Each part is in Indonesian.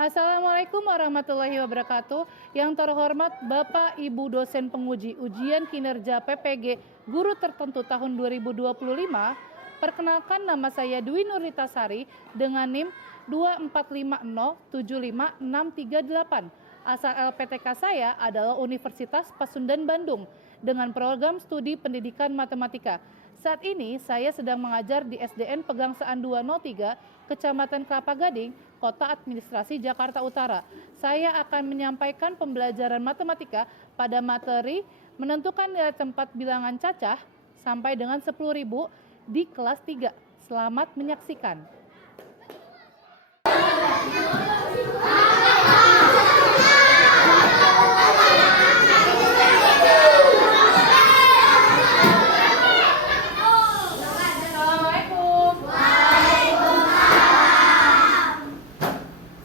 Assalamualaikum warahmatullahi wabarakatuh. Yang terhormat Bapak Ibu dosen penguji ujian kinerja PPG Guru Tertentu tahun 2025, perkenalkan nama saya Dwi Nuritasari dengan NIM 245075638. Asal LPTK saya adalah Universitas Pasundan Bandung dengan program studi pendidikan matematika. Saat ini saya sedang mengajar di SDN Pegangsaan 203, Kecamatan Kelapa Gading, Kota Administrasi Jakarta Utara. Saya akan menyampaikan pembelajaran matematika pada materi menentukan nilai tempat bilangan cacah sampai dengan 10.000 di kelas 3. Selamat menyaksikan.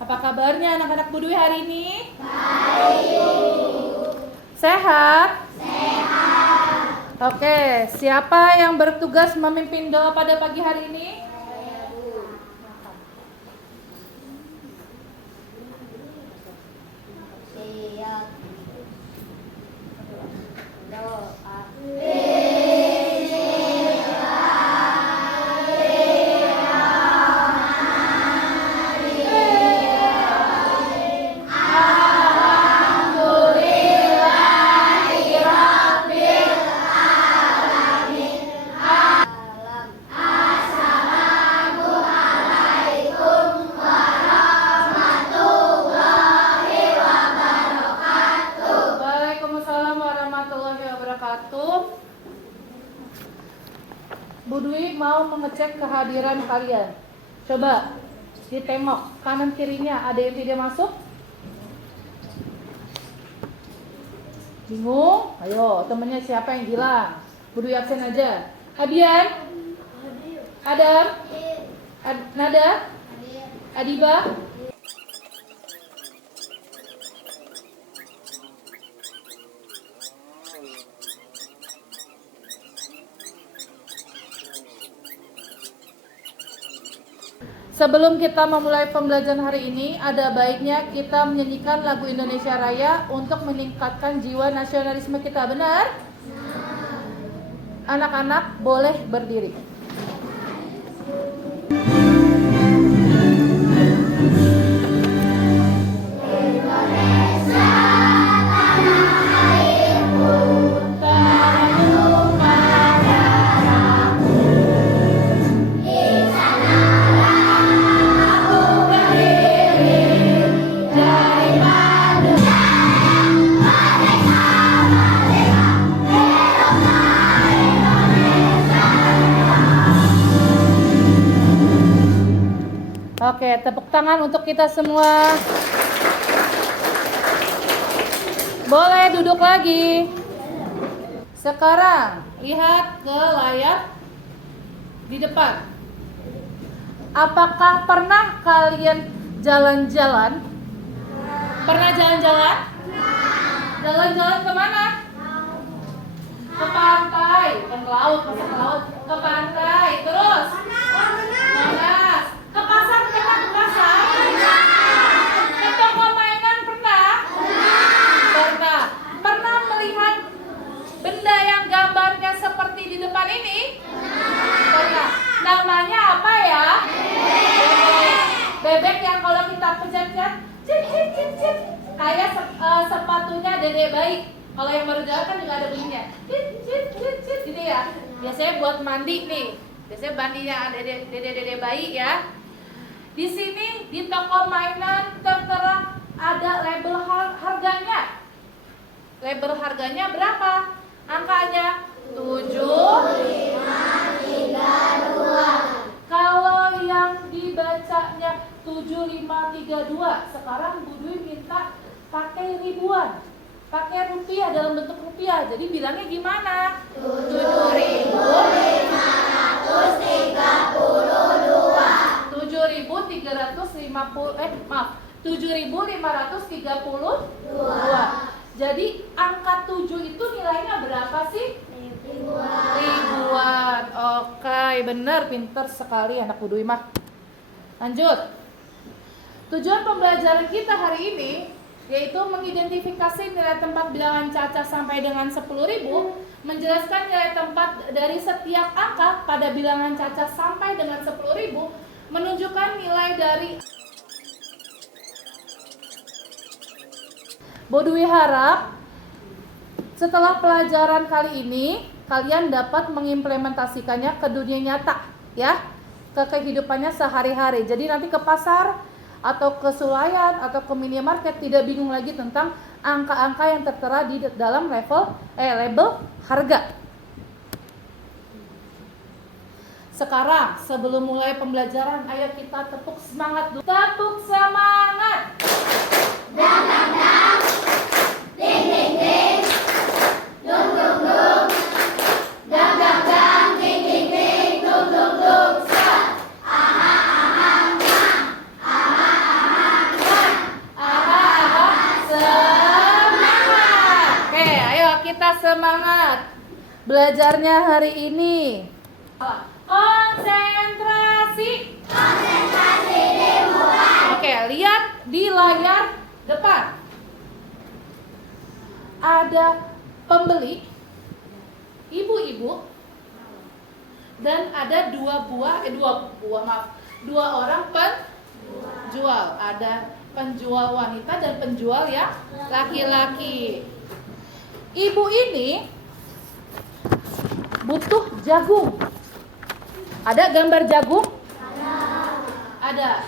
Apa kabarnya anak-anak Bu Dwi hari ini? Baik. Sehat? Sehat. Oke, siapa yang bertugas memimpin doa pada pagi hari ini? Siap. Doa. Waalaikumsalam warahmatullahi wabarakatuh. Bu Dwi mau mengecek kehadiran kalian. Coba ditengok kanan kirinya, ada yang tidak masuk? Bingung? Ayo, temennya siapa yang hilang? Bu Dwi absen aja. Abian? Adam? Nada? Adiba? Sebelum kita memulai pembelajaran hari ini, ada baiknya kita menyanyikan lagu Indonesia Raya untuk meningkatkan jiwa nasionalisme kita, benar? Anak-anak boleh berdiri. Oke, tepuk tangan untuk kita semua. Boleh duduk lagi. Sekarang lihat ke layar di depan. Apakah pernah kalian jalan-jalan? Pernah jalan-jalan? Jalan-jalan kemana? Ke pantai, bukan ke laut, masa ke laut? Ke pantai, terus? Monas. Ke pasar pernah ke pasar? Ke toko mainan pernah? Pernah. Pernah melihat benda yang gambarnya seperti di depan ini? Pernah. Namanya apa ya? Bebek yang kalau kita pencet-pencet, cip cip cip cip, kayak sepatunya Dede bayi. Kalau yang baru jalan kan juga ada bunyinya, cip cip cip cip gitu ya. Biasanya buat mandi nih. Biasanya mandinya Dede bayi ya. Di sini di toko mainan tertera ada label harganya. Label harganya berapa? Angkanya 7532. Kalau yang dibacanya 7532, sekarang Bu Dwi minta pakai ribuan. Pakai rupiah dalam bentuk rupiah. Jadi bilangnya gimana? 7.532. Jadi angka 7 itu nilainya berapa sih? Ribuan. Oke, benar, pinter sekali anak Bu Dwi mah. Lanjut. Tujuan pembelajaran kita hari ini yaitu mengidentifikasi nilai tempat bilangan Caca sampai dengan 10.000, menjelaskan nilai tempat dari setiap angka pada bilangan Caca sampai dengan 10.000, menunjukkan nilai dari. Bu Dwi harap setelah pelajaran kali ini kalian dapat mengimplementasikannya ke dunia nyata, ya, ke kehidupannya sehari-hari. Jadi nanti ke pasar atau ke swalayan atau ke minimarket tidak bingung lagi tentang angka-angka yang tertera di dalam label harga. Sekarang sebelum mulai pembelajaran, ayo kita tepuk semangat dulu. Tepuk semangat. Dang dang dang. Ding ding ding. Dung dung dung. Dang dang dang. Ding ding ding. Dung dung dung. Set. Aha aha mang. Aha aha mang. Aha, aha, semangat. Oke, ayo kita semangat. Belajarnya hari ini. Konsentrasi. Konsentrasi dimulai. Oke, lihat di layar depan. Ada pembeli, ibu-ibu, dan ada dua orang penjual. Ada penjual wanita dan penjual yang laki-laki. Ibu ini butuh jagung. Ada gambar jagung? Ada.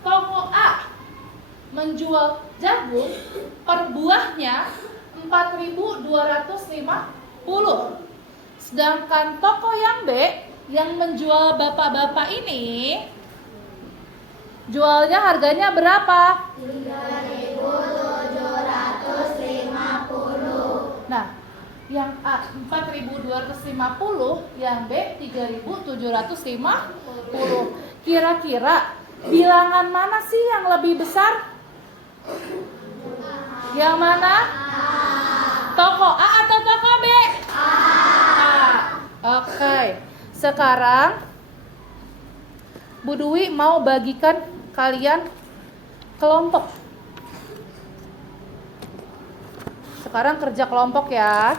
Toko A menjual jagung per buahnya 4.250. Sedangkan toko yang B yang menjual bapak-bapak ini jualnya harganya berapa? 3.750. Nah, yang A 4.250, yang B 3.750. Kira-kira bilangan mana sih yang lebih besar? Yang mana? Toko A atau toko B? A. Oke. Sekarang Bu Dwi mau bagikan kalian kelompok. Sekarang kerja kelompok ya.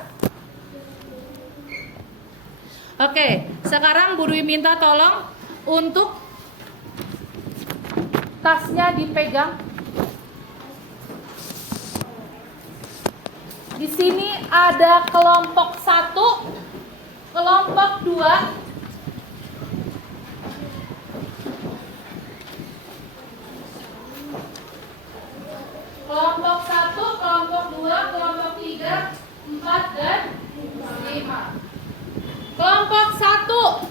Oke, sekarang Bu Dwi minta tolong untuk tasnya dipegang. Di sini ada kelompok 1, kelompok 2, kelompok 1, kelompok 2, kelompok 3, 4, dan 5. Kelompok 1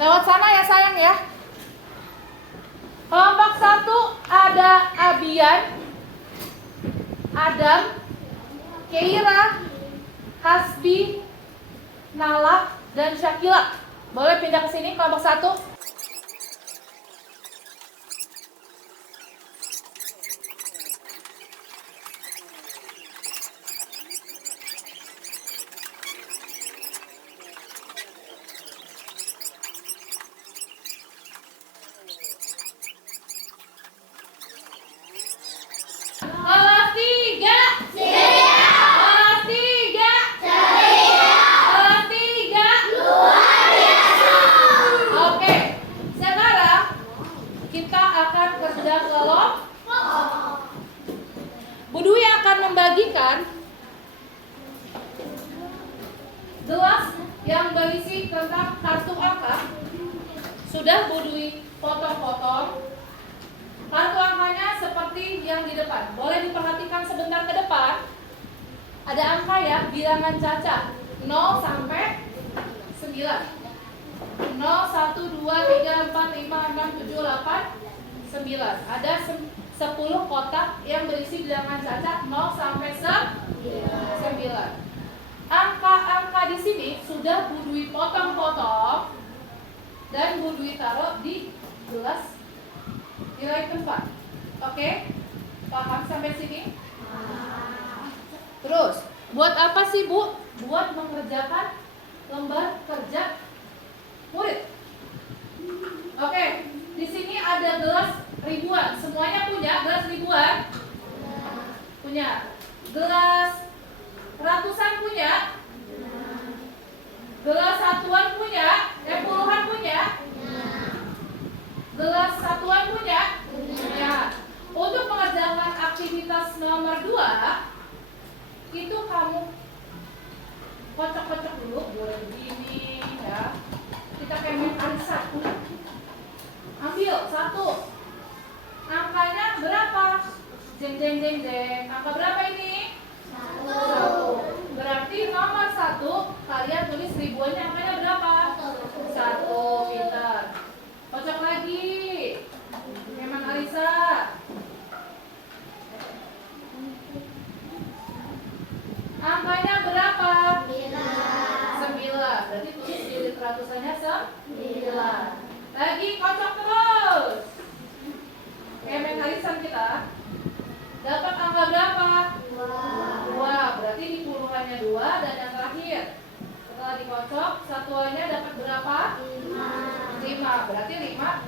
lewat sana ya sayang ya. Kelompok 1 ada Abian, Adam, Keira, Hasbi, Nala, dan Syakila. Boleh pindah ke sini kelompok 1. Kelas 3. Kelas 3. Kelas 3. Luar biasa. Oke, sekarang kita akan kerja kelompok. Bu Dwi akan membagikan gelas yang berisi tentang kartu angka. Sudah Bu Dwi potong-potong. Kartu angkanya seperti yang di depan. Boleh diperhatikan sebentar ke depan. Ada angka ya, bilangan Caca 0 sampai 9. 0, 1, 2, 3, 4, 5, 6, 7, 8, 9. Ada 10 kotak yang berisi bilangan Caca 0 sampai 9. Angka-angka di sini sudah Bu Dwi potong-potong dan Bu Dwi taruh di gelas nilai tempat. Oke? Paham sampai sini? Terus, buat apa sih Bu? Buat mengerjakan lembar kerja murid. Oke, di sini ada gelas ribuan. Semuanya punya gelas ribuan? Punya. Gelas ratusan punya? Gelas satuan punya? Puluhan punya? Gelas satuan punya? Punya. Untuk mengerjakan aktivitas nomor 2, itu kamu kocok-kocok dulu, boleh begini ya. Kita kayak arisan. Ambil 1. Angkanya berapa? Jeng jeng jeng jeng. Angka berapa ini? 1. Berarti nomor 1 kalian tulis ribuannya, angkanya berapa? 1. Pintar. Kocok lagi. Memang Arisa. Angkanya berapa? 9. Berarti tulis unit ratusannya 9. Lagi kocok terus. Kemen arisan kita. Dapat angka berapa? 2. Berarti di puluhannya 2 dan yang terakhir. Setelah dikocok, satuannya dapat berapa? 5. Berarti 5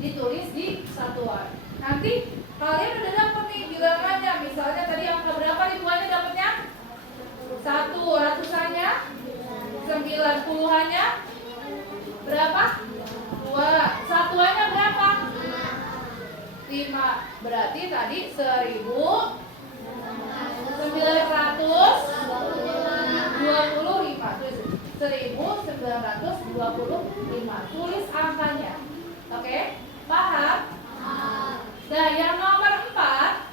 ditulis di satuan. Nanti kalian udah dapat nih bilangannya. Misalnya tadi angka berapa ribuannya dapatnya? 1. Ratusannya 9. Puluhannya berapa? 2. Satuannya berapa? 5. Berarti tadi 1925. Tulis 1925. Tulis angkanya. Oke? Paham? Nah, yang nomor 4,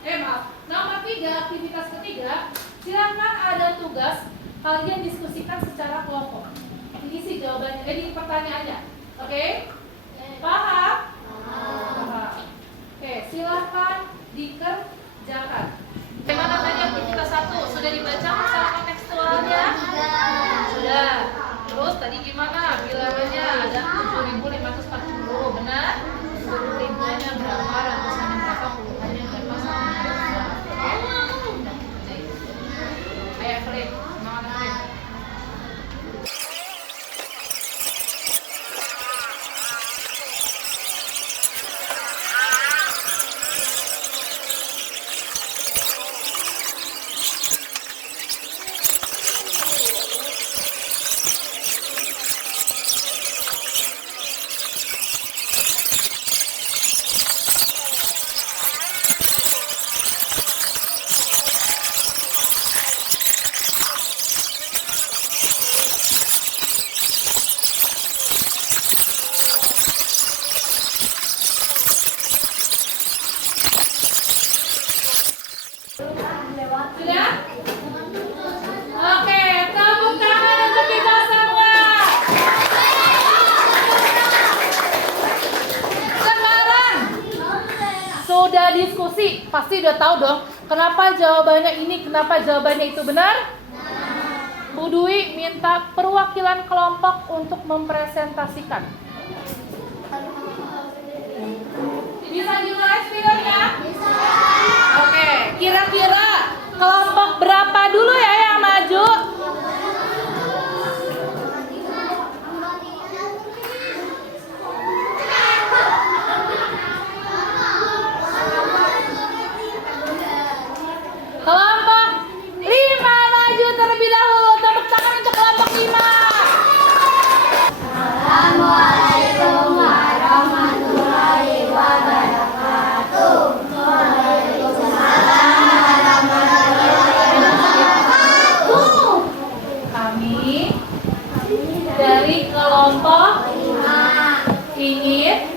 nomor 3, aktivitas ketiga, silakan ada tugas kalian diskusikan secara kelompok. Ini sih jawabannya, ini pertanyaannya. Oke? Paham? Paham. Oke, silakan dikerjakan. Bagaimana tadi aktivitas 1? Sudah dibaca masalah kontekstualnya? Sudah. Terus tadi gimana bilangannya? Ada 7.540, benar? 10.000-nya berapa? Ratusannya berapa? Puluhannya berapa? Satunya berapa? Oke? Ayo, Evelyn. Semangat, Evelyn. Sudah? Oke, tepuk tangan untuk kita semua. Sekarang sudah diskusi, pasti udah tahu dong kenapa jawabannya ini, kenapa jawabannya itu benar? Bu Dwi minta perwakilan kelompok untuk mempresentasikan. Bisa dimulai speakernya? Oke, kira-kira kelompok berapa dulu ya yang maju? Kelompok 5 maju terlebih dahulu. Tepuk tangan untuk kelompok 5. Assalamualaikum warahmatullahi wabarakatuh. Kami dari kelompok ingin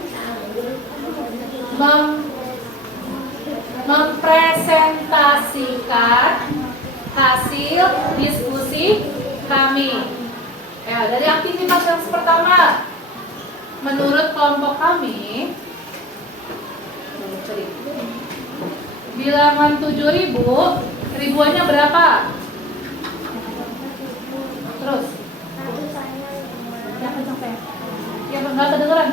mempresentasikan hasil diskusi kami. Ya, dari aktivitas yang pertama, menurut kelompok kami, bilangan 7.000, ribuannya berapa? Terus? Yang kencang saya. Yang enggak kedengeran.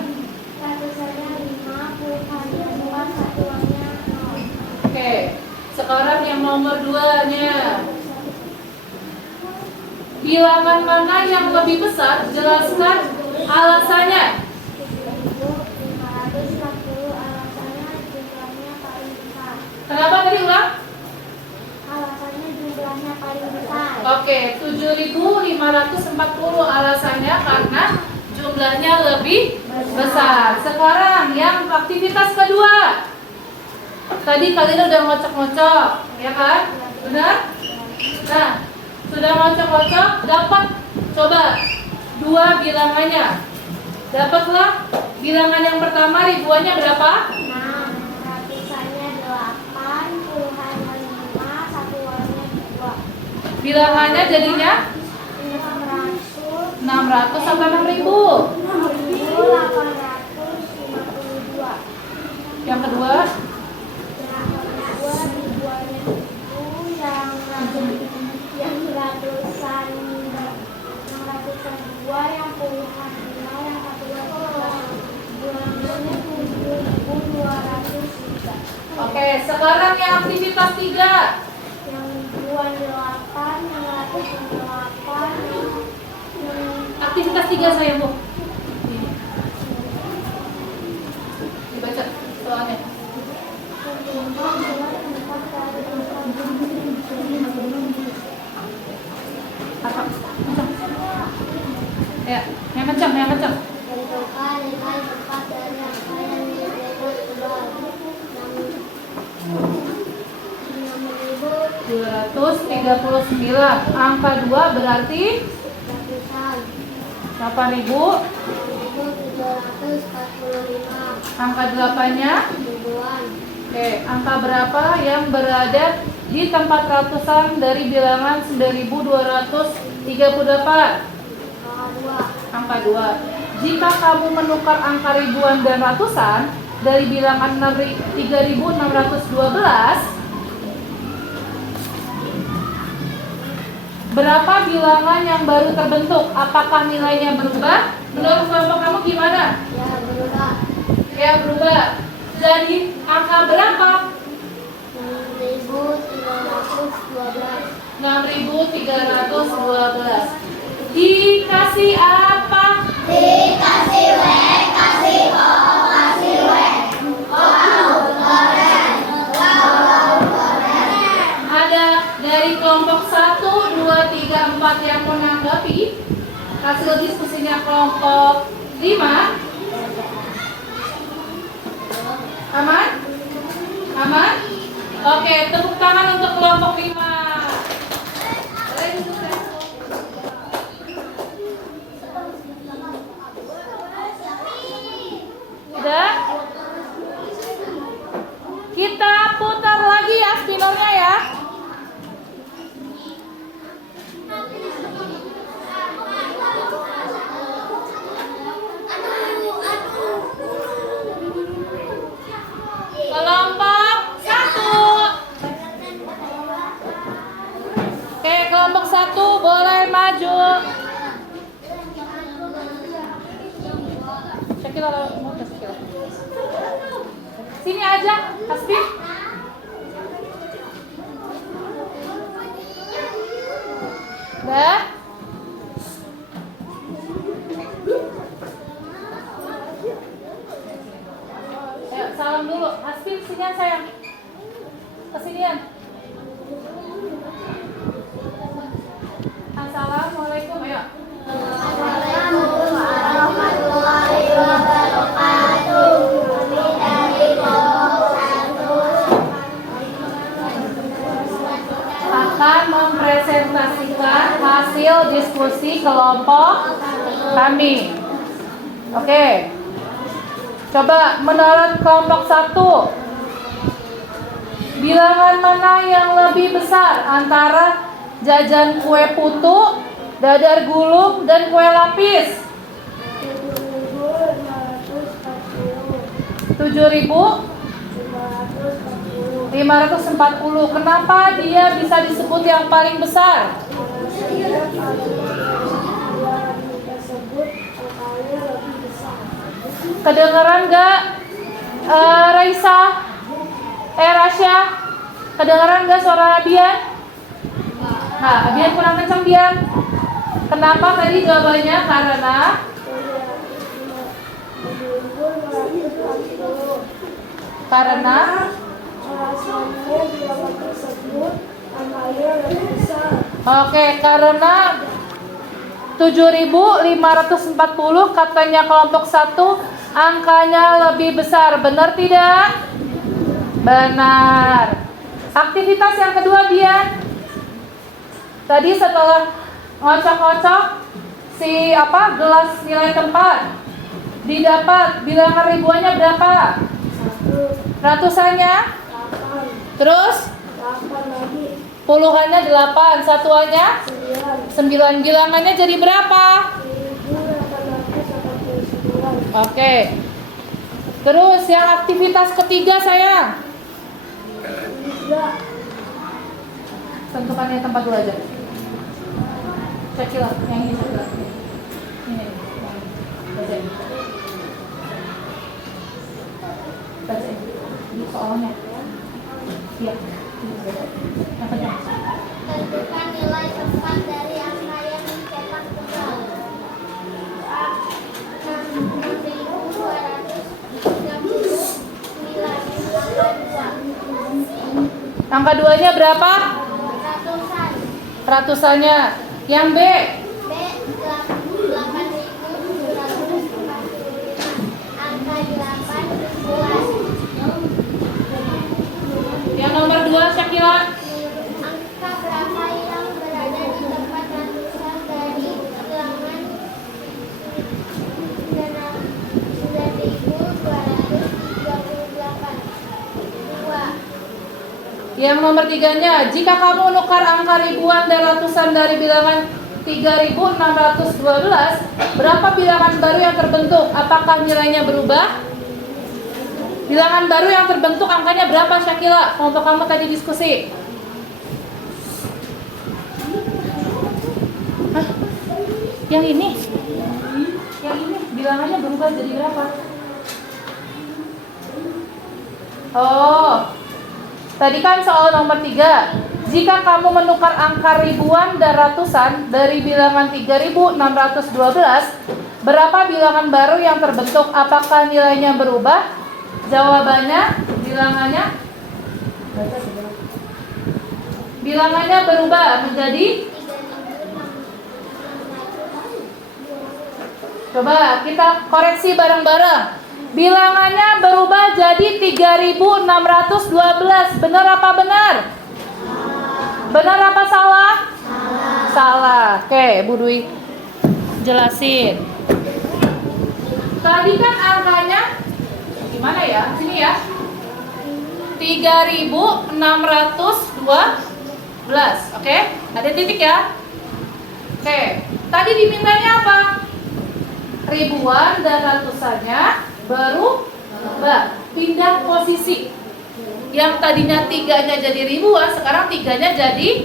Oke, sekarang yang nomor 2-nya. Bilangan mana yang lebih besar? Jelaskan alasannya. Oke, 7.540 alasannya karena jumlahnya lebih besar. Sekarang yang aktivitas kedua. Tadi kalian udah ngocok-ngocok, ya kan? Benar? Nah, sudah ngocok-ngocok, dapat coba dua bilangannya. Dapatlah bilangan yang pertama ribuannya berapa? 6, ratusannya 8, puluhannya 5, satuannya 2. Bilangannya jadinya 600, 600 atau 6.000? 6.852. Yang kedua, yang ratusan 2, yang puluhan 5, yang satuan 2, bulannya 7.203. oke, sekarang yang aktivitas 3. Yang ribuan 8, yang ratusan 8, yang Aktivitas 3 saya, Bu. Dibaca soalnya. Apa? Ya, yang kencang, yang kencang. tentukan nilai tepat dari angka yang diberikan tebal. 239. Angka 2 berarti Ratusan 8.000. 1.345. Angka 8-nya. Ribuan. Oke, angka berapa yang berada di tempat ratusan dari bilangan 9.238? Angka 2. Jika kamu menukar angka ribuan dan ratusan dari bilangan 3.612, berapa bilangan yang baru terbentuk? Apakah nilainya berubah? Menurut kelompok kamu gimana? Ya, berubah. Ya, berubah. Jadi angka berapa? 6.312. 6.312. Dikasih apa? Dikasih W, kasih O, kasih W. Ada dari kelompok 1, 2, 3, 4 yang menanggapi. Hasil diskusinya kelompok 5. Aman? Aman? Oke, tepuk tangan untuk kelompok 5. Boleh duduk, ya? Udah? Kita putar lagi ya spinnernya ya. Kelompok 1. Oke, kelompok 1 boleh maju. Syakila, Syakila. Sini aja, Hasbi. Udah? Ayo, salam dulu. Hasbi, sinian sayang. Kesinian. Assalamualaikum, ayo. Assalamualaikum warahmatullahi wabarakatuh. Kami dari kelompok 1 Akan mempresentasikan hasil diskusi kelompok kami. Oke. Coba menurut kelompok 1, bilangan mana yang lebih besar antara jajan kue putu, dadar gulung, dan kue lapis? 7.540. Kenapa dia bisa disebut yang paling besar? Kedengeran nggak, Raisa? Rasya? Kedengeran nggak suara Bian? Nah, Bian kurang kencang, Bian. Kenapa tadi jawabannya? Karena alasannya bilangan tersebut angkanya lebih besar Oke, karena 7.540 katanya kelompok 1 angkanya lebih besar. Benar tidak? Benar. Aktivitas yang kedua, Bian. Tadi setelah ngocok-ngocok gelas nilai tempat, didapat bilangan ribuannya berapa? Ratusannya? Terus? Puluhannya 8, satuannya? 9. Bilangannya jadi berapa? Oke. Terus yang aktivitas ketiga, sayang. Tentukannya tempat dulu aja. Cekilah, yang ini cekilah. Ini. Baca ini. Baca ini. Ini soalnya. Iya. Yang kedua. Tentukan nilai tempat dari angka yang dicetak tunggal. 6.239. Angka 2-nya berapa? Ratusan. Ratusannya. Yang B? B 8.745. Angka 8 11. Yang nomor 2, Syakila? Angka berapa yang berada di tempat ratusan dari bilangan 9.238? 2. Yang nomor 3-nya, jika kamu menukar angka ribuan dan ratusan dari bilangan 3.612, berapa bilangan baru yang terbentuk? Apakah nilainya berubah? Bilangan baru yang terbentuk angkanya berapa, Syakila? Kelompok kamu tadi diskusi. Hah? Yang ini? Yang ini bilangannya berubah jadi berapa? Oh, tadi kan soal nomor 3. Jika kamu menukar angka ribuan dan ratusan dari bilangan 3.612, berapa bilangan baru yang terbentuk? Apakah nilainya berubah? Jawabannya, bilangannya berubah menjadi, coba kita koreksi bareng-bareng. Bilangannya berubah jadi 3.612. Benar apa benar? Benar apa salah? Salah. Oke, Bu Dwi jelasin. Tadi kan angkanya gimana ya? Sini ya. 3.612. Oke, ada titik ya? Oke, tadi dimintanya apa? Ribuan dan ratusannya berubah, pindah posisi. Yang tadinya 3-nya jadi ribuan, sekarang 3-nya jadi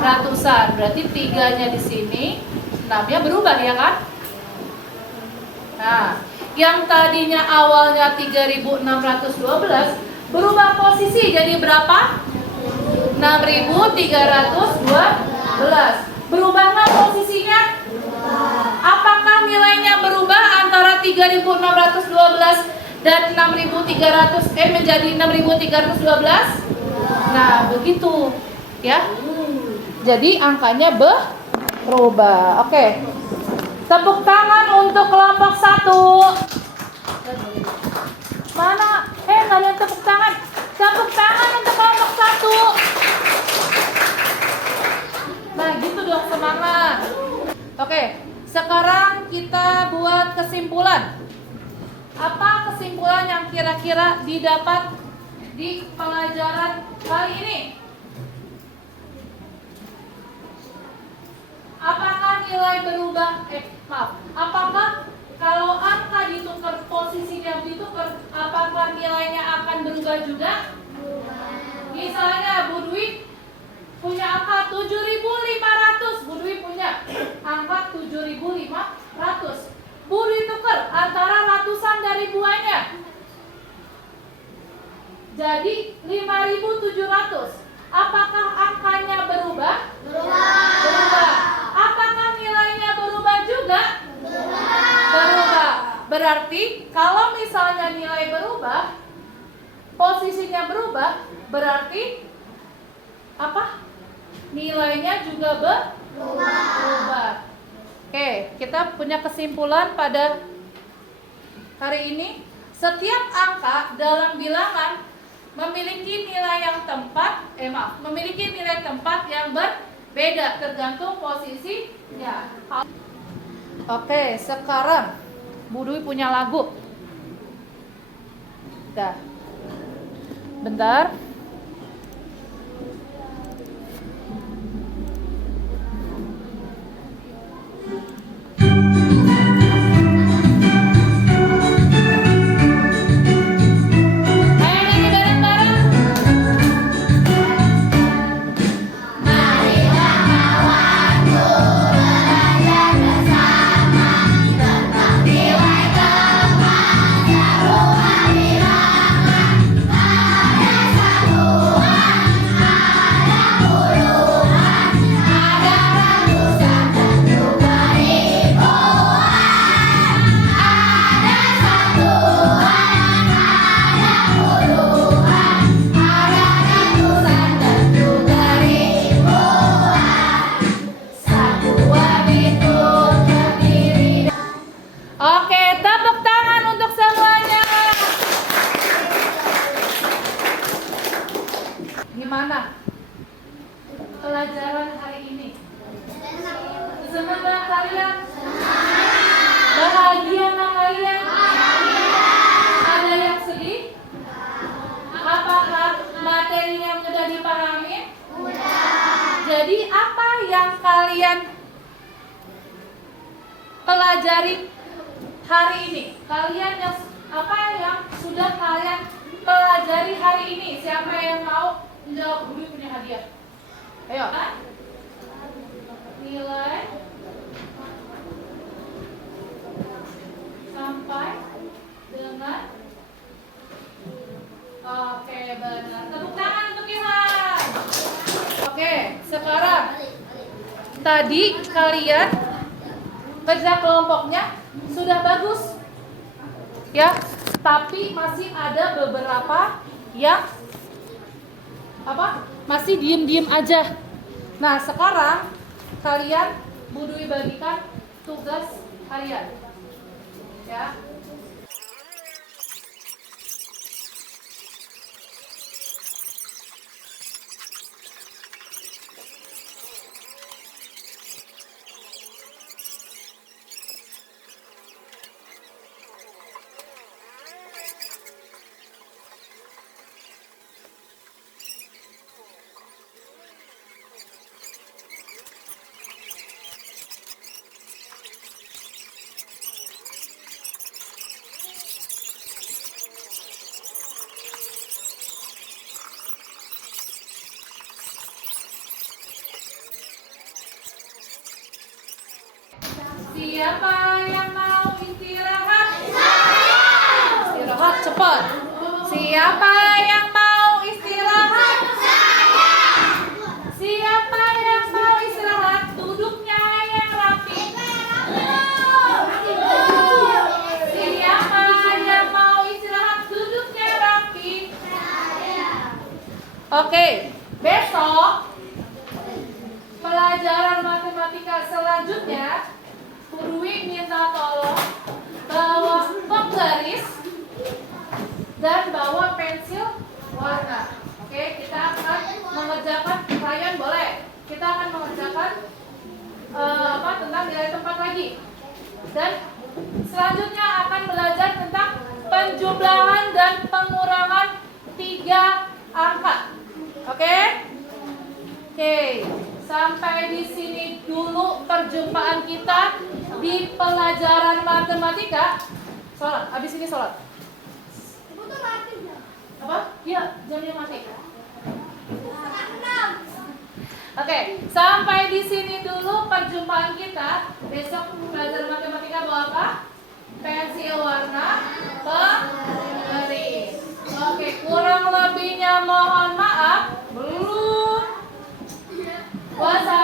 ratusan. Berarti 3-nya di sini, 6-nya berubah ya kan? Nah, yang tadinya awalnya 3.612 berubah posisi jadi berapa? 6.312. Berubah nggak posisinya? Apakah nilainya berubah antara 3.612 dan 6.300 menjadi 6.312? Nah, begitu ya. Jadi angkanya berubah. Oke. Tepuk tangan untuk kelompok 1. Mana? Nggak ada yang tepuk tangan. Tepuk tangan untuk kelompok 1. Nah, gitu dong, semangat. Oke, sekarang kita buat kesimpulan. Apa kesimpulan yang kira-kira didapat di pelajaran kali ini? Apakah nilai berubah? Apakah kalau angka ditukar, posisinya ditukar, apakah nilainya akan berubah juga? Misalnya Bu Dwi punya angka 7.500, Bu Dwi punya angka 7.500. Bu Dwi tukar antara ratusan dan ribuannya, jadi 5.700. Apakah angkanya berubah? Berubah. Apakah nilainya berubah juga? Berubah. Berarti kalau misalnya nilai berubah, posisinya berubah, berarti apa? nilainya juga berubah. Oke, kita punya kesimpulan pada hari ini. Setiap angka dalam bilangan memiliki nilai tempat yang berbeda tergantung posisinya. Oke, sekarang Bu Dwi punya lagu. Dah. Bentar. Oke, tepuk tangan untuk semuanya. Gimana pelajaran hari ini? Senang nggak kalian? Bahagia nggak kalian? Ada yang sedih? Apakah materinya mudah dipahami? Jadi apa yang kalian pelajari hari ini? Apa yang sudah kalian pelajari hari ini? Siapa yang mau menjawab? Budi punya hadiah. Ayo. Nilai sampai dengan. Oke, benar. Tepuk tangan untuk Ilham. Oke, sekarang tadi kalian kerja kelompoknya sudah bagus, ya. Tapi masih ada beberapa yang masih diem-diem aja. Nah, sekarang kalian Bu Dwi bagikan tugas harian, ya. Siapa yang mau istirahat? Istirahat cepat. Siapa yang mau istirahat? Siapa yang mau istirahat? Duduknya yang rapi. Siapa yang mau istirahat? Duduknya rapi. Oke, besok pelajaran matematika selanjutnya Bu Dwi minta tolong bawa penggaris dan bawa pensil warna. Oke, kita akan mengerjakan krayon boleh. Kita akan mengerjakan tentang nilai tempat lagi. Dan selanjutnya akan belajar tentang penjumlahan dan pengurangan 3 angka. Oke? Oke. Sampai di sini dulu perjumpaan kita di pelajaran matematika. Sholat, habis ini sholat. Apa? Iya, jamnya mati. Oke, sampai di sini dulu perjumpaan kita. Besok pelajaran matematika bawa apa? Pensil warna, penggaris. Oke, kurang lebihnya mohon maaf. Belum. Wassalamualaikum